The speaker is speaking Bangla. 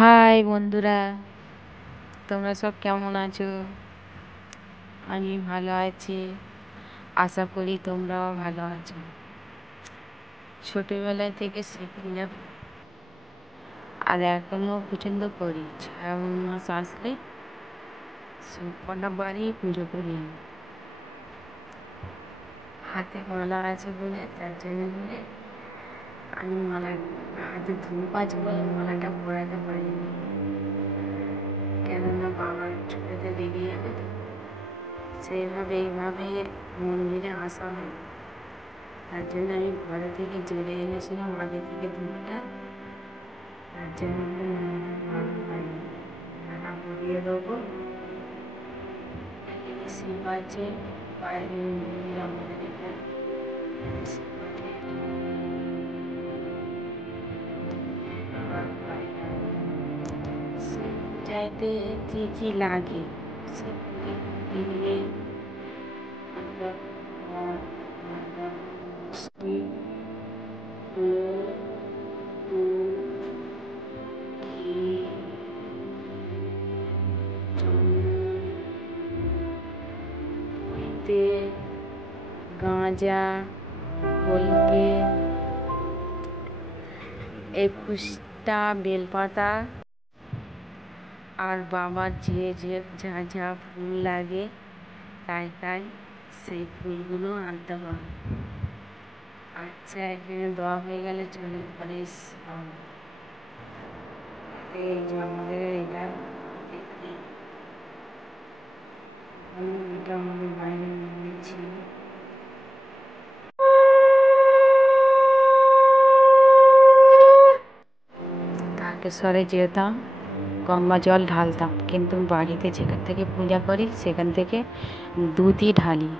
হাই বন্ধুরা, তোমরা সব কেমন আছো? আমি ভালো আছি। আশা করি তোমরাও ভালো আছো। ছোটবেলায় থেকে শিখে আর এখনও পছন্দ করি। শ্রাবণ মাস আসলে কটা বাড়ি পুজো করি। হাতে মালা আছে বলে তার জন্য আমি হাতে ধূপ আছে বলে মালাটা পরাতে পারিনি, কেননা বাবার চুলেতে লেগে যাবে। এইভাবে মন্দিরে আসা হয়। তার জন্য আমি ঘরে থেকে জেলে এনেছিলাম আগে থেকে ধূপটা। তার জন্য মালাটা পাইনি। মালা পরিয়ে দেবো। শিব আছে বাইরে, আমাদের এখানে চাইতে কি কি লাগে দিয়ে গাঁজা, কলকে, 21টা বেলপাতা আর বাবার যা যা ফুল লাগে তাই সেই ফুলগুলো আনতে হবে। আচ্ছা, এখানে দেওয়া হয়ে গেলে চলে পরে এই যে আমাদের এটা আমাদের বাইরে মন্দির ছিল। তারকেশ্বরে যেতাম, গঙ্গা জল ঢালতাম, কিন্তু বাড়িতে যেখান থেকে পূজা করি সেখান থেকে দুধই ঢালি।